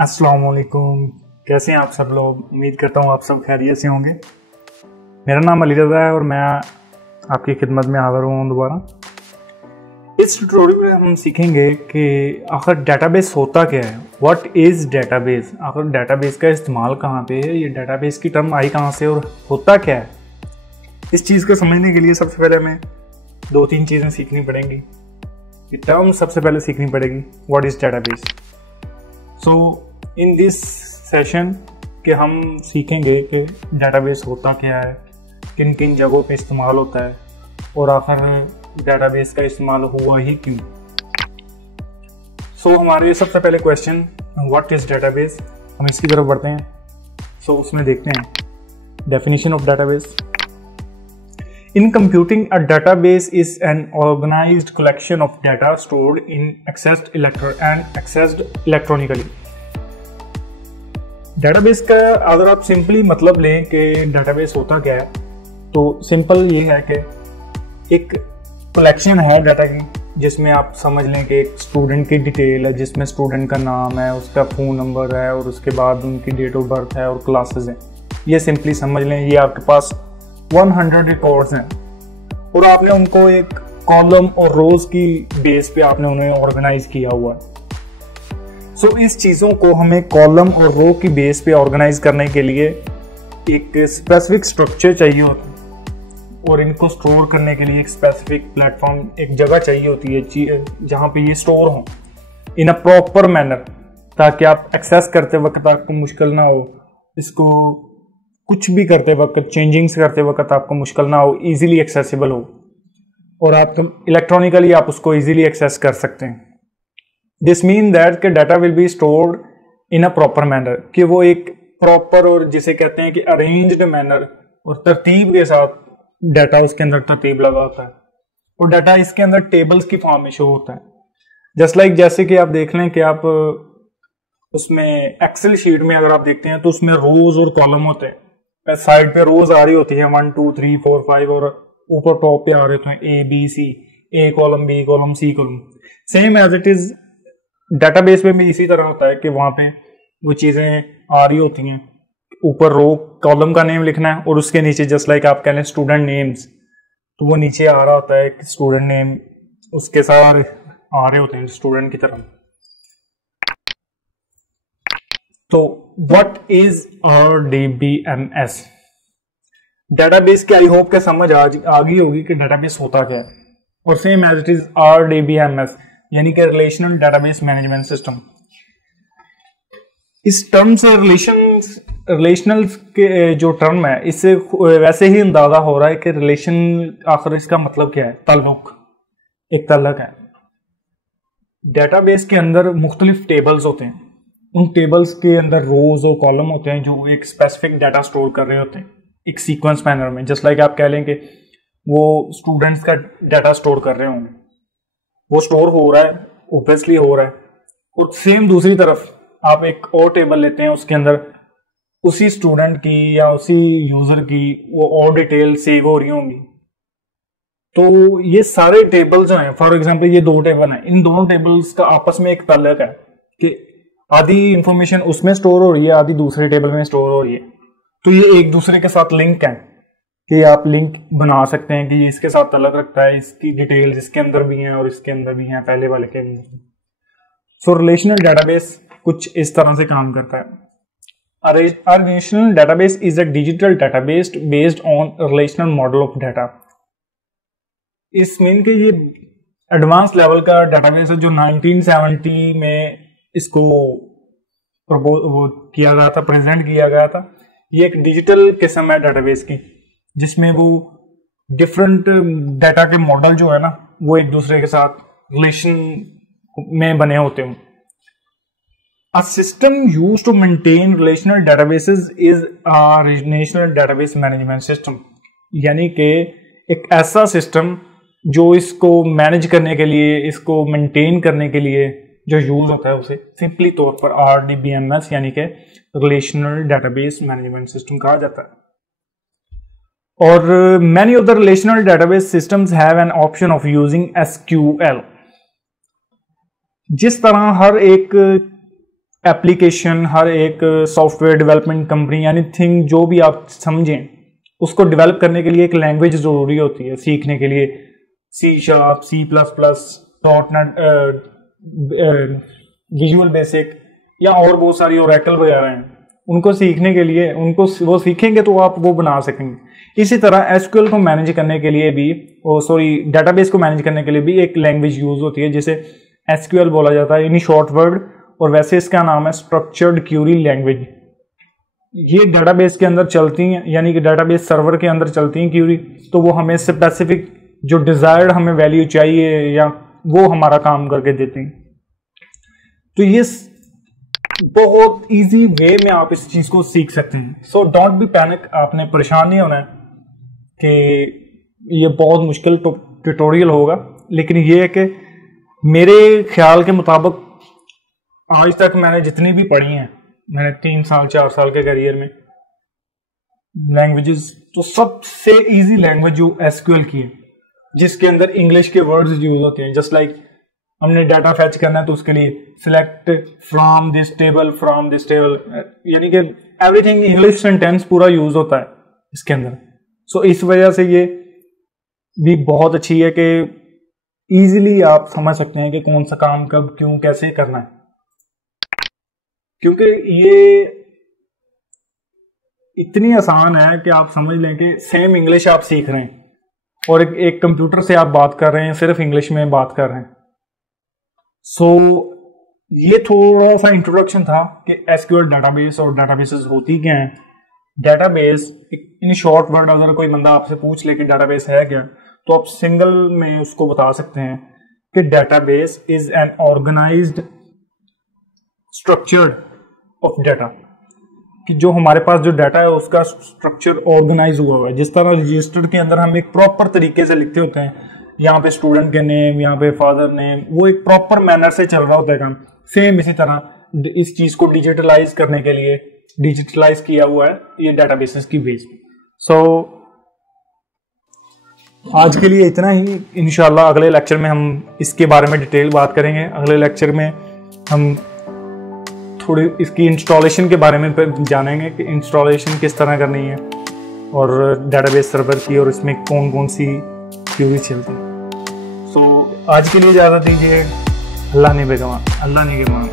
अस्सलाम वालेकुम। कैसे हैं आप सब लोग? उम्मीद करता हूँ आप सब खैरियत से होंगे। मेरा नाम अली रज़ा है और मैं आपकी खिदमत में हाज़िर हूँ दोबारा। इस ट्यूटोरियल में हम सीखेंगे कि आखिर डेटाबेस होता क्या है, व्हाट इज़ डेटाबेस, आखिर डेटाबेस का इस्तेमाल कहाँ पे है, ये डेटाबेस की टर्म आई कहाँ से और होता क्या है। इस चीज़ को समझने के लिए सबसे पहले हमें दो तीन चीज़ें सीखनी पड़ेंगी। ये टर्म सबसे पहले सीखनी पड़ेगी, what is database. So in this session के हम सीखेंगे कि डेटाबेस होता क्या है, किन किन जगहों पे इस्तेमाल होता है और आखिर डेटाबेस का इस्तेमाल हुआ ही क्यों। सो हमारे सबसे पहले क्वेश्चन व्हाट इज़ डेटाबेस, हम इसकी तरफ बढ़ते हैं। सो उसमें देखते हैं definition of database. In computing, a database is an organized collection of data stored in accessed electronically. Database का अगर आप सिंपली मतलब लें कि डेटाबेस होता क्या है, तो सिंपल ये है कि एक कलेक्शन है डाटा की, जिसमें आप समझ लें कि एक स्टूडेंट की डिटेल है, जिसमें स्टूडेंट का नाम है, उसका फ़ोन नंबर है और उसके बाद उनकी डेट ऑफ बर्थ है और क्लासेस हैं। ये सिंपली समझ लें ये आपके पास 100 रिकॉर्ड्स हैं और आपने उनको एक कॉलम और रोज की बेस पे आपने उन्हें ऑर्गेनाइज किया हुआ है। सो इस चीज़ों को हमें कॉलम और रो की बेस पे ऑर्गेनाइज करने के लिए एक स्पेसिफिक स्ट्रक्चर चाहिए होता है और इनको स्टोर करने के लिए एक स्पेसिफिक प्लेटफॉर्म, एक जगह चाहिए होती है जहाँ पे ये स्टोर हो इन अ प्रॉपर मैनर, ताकि आप एक्सेस करते वक्त आपको मुश्किल ना हो, इसको कुछ भी करते वक्त, चेंजिंग्स करते वक्त आपको मुश्किल ना हो, इजीली एक्सेसिबल हो और आप इलेक्ट्रॉनिकली आप उसको इजीली एक्सेस कर सकते हैं। दिस मीन दैट कि data will be stored in a proper manner, कि वो एक प्रॉपर और जिसे कहते हैं कि अरेंज्ड मैनर और तरतीब के साथ डाटा उसके अंदर तरतीब लगा होता है और डाटा इसके अंदर टेबल्स की फॉर्म में शो होता है। जस्ट लाइक जैसे कि आप देख लें कि आप उसमें एक्सेल शीट में अगर आप देखते हैं तो उसमें रोज और कॉलम होते हैं, साइड पे रोज आ रही होती है 1 2 3 4 5 और ऊपर टॉप पे आ रहे होते हैं A B C, A column B column C column. Same as it is database में भी इसी तरह होता है कि वहां पे वो चीजें आ रही होती हैं, ऊपर रो कॉलम का नेम लिखना है और उसके नीचे जस्ट लाइक आप कह लें स्टूडेंट नेम्स, तो वो नीचे आ रहा होता है स्टूडेंट नेम, उसके सारे आ रहे होते हैं स्टूडेंट की तरह। तो व्हाट इज RDBMS डेटाबेस की आई होप के समझ आ गई होगी कि डेटाबेस होता क्या है। और same as it is RDBMS यानी कि रिलेशनल डेटाबेस मैनेजमेंट सिस्टम। इस टर्म से रिलेशनल के जो टर्म है, इससे वैसे ही अंदाजा हो रहा है कि रिलेशन आखिर इसका मतलब क्या है, ताल्लुक, एक ताल्लुक है। डेटाबेस के अंदर मुख्तलिफ टेबल्स होते हैं, उन टेबल्स के अंदर रोज और कॉलम होते हैं जो एक स्पेसिफिक डाटा स्टोर कर रहे होते हैं एक सीक्वेंस मैनर में। जस्ट लाइक आप कह लें कि वो स्टूडेंट्स का डाटा स्टोर कर रहे होंगे, वो स्टोर हो रहा है, ऑब्वियसली हो रहा है। और सेम दूसरी तरफ आप एक और टेबल लेते हैं, उसके अंदर उसी स्टूडेंट की या उसी यूजर की वो और डिटेल सेव हो रही होंगी। तो ये सारे टेबल जो हैं, फॉर एग्जाम्पल ये दो टेबल हैं, इन दोनों टेबल्स का आपस में एक ताल्लुक है कि आधी इंफॉर्मेशन उसमें स्टोर हो रही है, आधी दूसरे टेबल में स्टोर हो रही है। तो ये एक दूसरे के साथ लिंक है कि आप लिंक बना सकते हैं कि ये इसके साथ ताल्लुक रखता है, इसकी डिटेल्स इसके अंदर भी हैं और इसके अंदर भी हैं, पहले वाले के अंदर। सो रिलेशनल डेटाबेस कुछ इस तरह से काम करता है। A relational database is a digital database based on a relational model of data. इस मीन के ये एडवांस लेवल का डेटाबेस है जो 1970 में इसको वो किया गया था, प्रेजेंट किया गया था। ये एक डिजिटल किस्म है डेटाबेस की, जिसमें वो डिफरेंट डाटा के मॉडल जो है ना, वो एक दूसरे के साथ रिलेशन में बने होते हैं। A system used to maintain relational databases is a relational database management system, यानी कि एक ऐसा सिस्टम जो इसको मैनेज करने के लिए, इसको मेंटेन करने के लिए जो यूज होता है उसे सिंपली तौर पर RDBMS यानी कि रिलेशनल डेटाबेस मैनेजमेंट सिस्टम कहा जाता है। और many other relational database systems have an option of using SQL। जिस तरह हर एक एप्लीकेशन, हर एक सॉफ्टवेयर डेवलपमेंट कंपनी, एनीथिंग जो भी आप समझें, उसको डेवलप करने के लिए एक लैंग्वेज ज़रूरी होती है सीखने के लिए। C#, C++, .NET, visual basic या और बहुत सारी ओरेकल वगैरह हैं, उनको सीखने के लिए, उनको वो सीखेंगे तो आप वो बना सकेंगे। इसी तरह SQL को मैनेज करने के लिए भी, डेटाबेस को मैनेज करने के लिए भी एक लैंग्वेज यूज होती है जिसे SQL बोला जाता है इन शॉर्ट वर्ड, और वैसे इसका नाम है स्ट्रक्चर्ड क्यूरी लैंग्वेज। ये डेटाबेस के अंदर चलती हैं, यानी कि डेटाबेस सर्वर के अंदर चलती हैं क्यूरी, तो वो हमें स्पेसिफिक जो डिजायर्ड हमें वैल्यू चाहिए या वो हमारा काम करके देते हैं। तो ये बहुत इजी वे में आप इस चीज को सीख सकते हैं। सो डोंट बी पैनिक, आपने परेशान नहीं होना है कि ये बहुत मुश्किल ट्यूटोरियल होगा, लेकिन ये है कि मेरे ख्याल के मुताबिक आज तक मैंने जितनी भी पढ़ी हैं, मैंने 3 साल 4 साल के करियर में लैंग्वेजेस, तो सबसे इजी लैंग्वेज जो SQL की है, जिसके अंदर इंग्लिश के वर्ड्स यूज होते हैं। जस्ट लाइक हमने डाटा फैच करना है तो उसके लिए सिलेक्ट फ्रॉम दिस टेबल, यानी कि एवरीथिंग इंग्लिश सेंटेंस पूरा यूज होता है इसके अंदर। सो इस वजह से ये भी बहुत अच्छी है कि इजीली आप समझ सकते हैं कि कौन सा काम कब क्यों कैसे करना है, क्योंकि ये इतनी आसान है कि आप समझ लें कि सेम इंग्लिश आप सीख रहे हैं और एक कंप्यूटर से आप बात कर रहे हैं, सिर्फ इंग्लिश में बात कर रहे हैं। सो ये थोड़ा सा इंट्रोडक्शन था कि SQL डेटाबेस और डेटाबेसेस होती क्या हैं। डेटाबेस इन शॉर्ट वर्ड अगर कोई बंदा आपसे पूछ ले कि डेटाबेस है क्या, तो आप सिंगल में उसको बता सकते हैं कि database is an organized structured of data, कि जो हमारे पास जो डाटा है उसका स्ट्रक्चर ऑर्गेनाइज हुआ हुआ है। जिस तरह रजिस्टर के अंदर हम एक प्रॉपर तरीके से लिखते होते हैं, यहाँ पे स्टूडेंट के नेम, यहाँ पे फादर नेम, वो एक प्रॉपर मैनर से चल रहा होता है काम। सेम इसी तरह इस चीज को डिजिटलाइज करने के लिए डिजिटलाइज किया हुआ है ये डेटाबेसेस की बेस। सो आज के लिए इतना ही। इंशाल्लाह अगले लेक्चर में हम इसके बारे में डिटेल बात करेंगे। अगले लेक्चर में हम थोड़ी इसकी इंस्टॉलेशन के बारे में जानेंगे कि इंस्टॉलेशन किस तरह करनी है और डेटाबेस सर्वर की, और इसमें कौन कौन सी क्यूरीज चलती है। सो आज के लिए इजाज़त दीजिए। अल्लाह ने बेगवा, अल्लाह ने के मान।